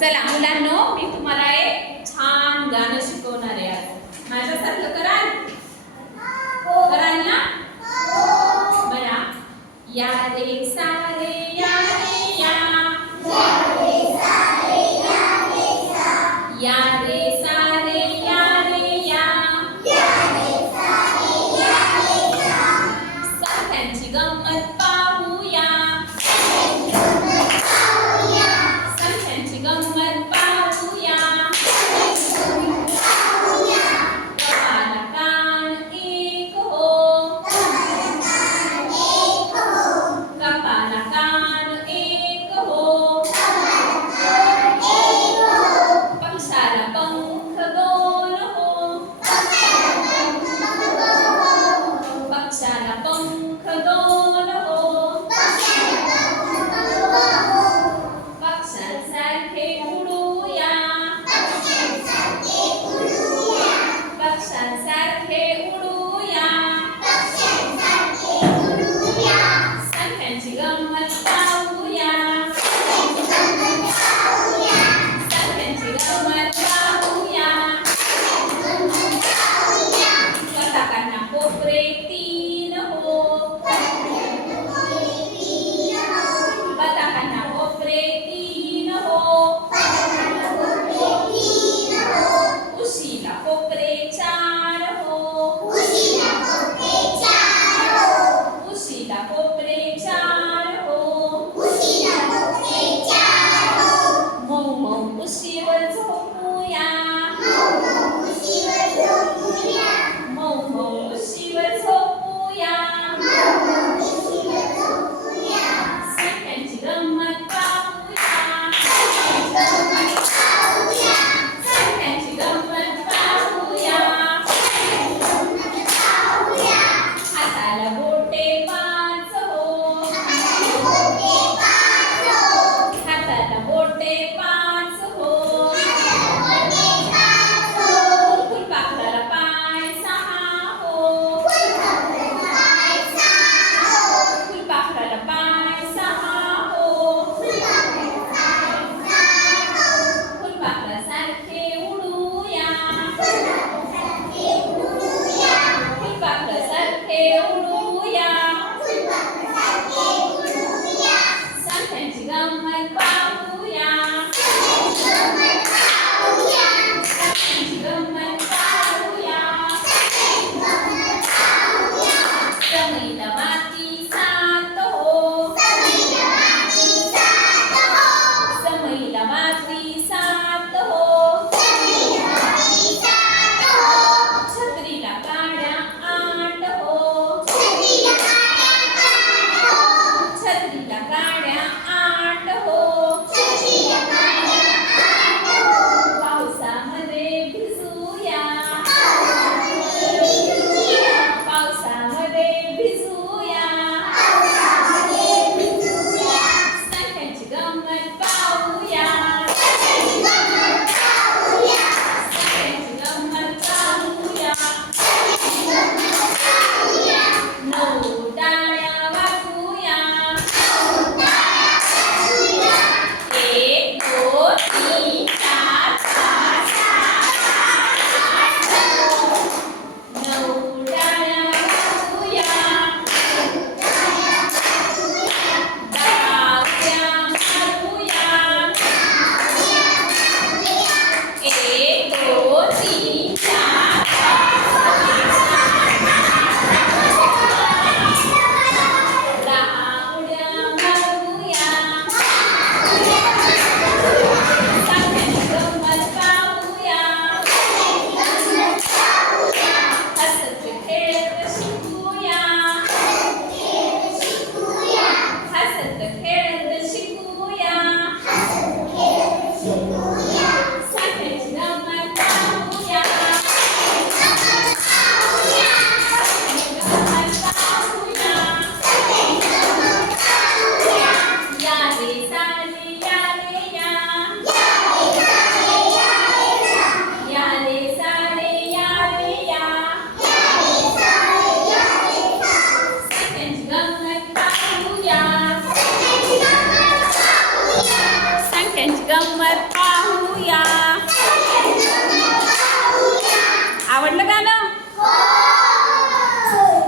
चला मुलांनो मी तुम्हाला एक छान गाणं शिकवणार आहे माझ्यासारखं कराल? हो. कराल ना? बरा या एक साथ 我喜欢做胡杨 Gamis. Selamat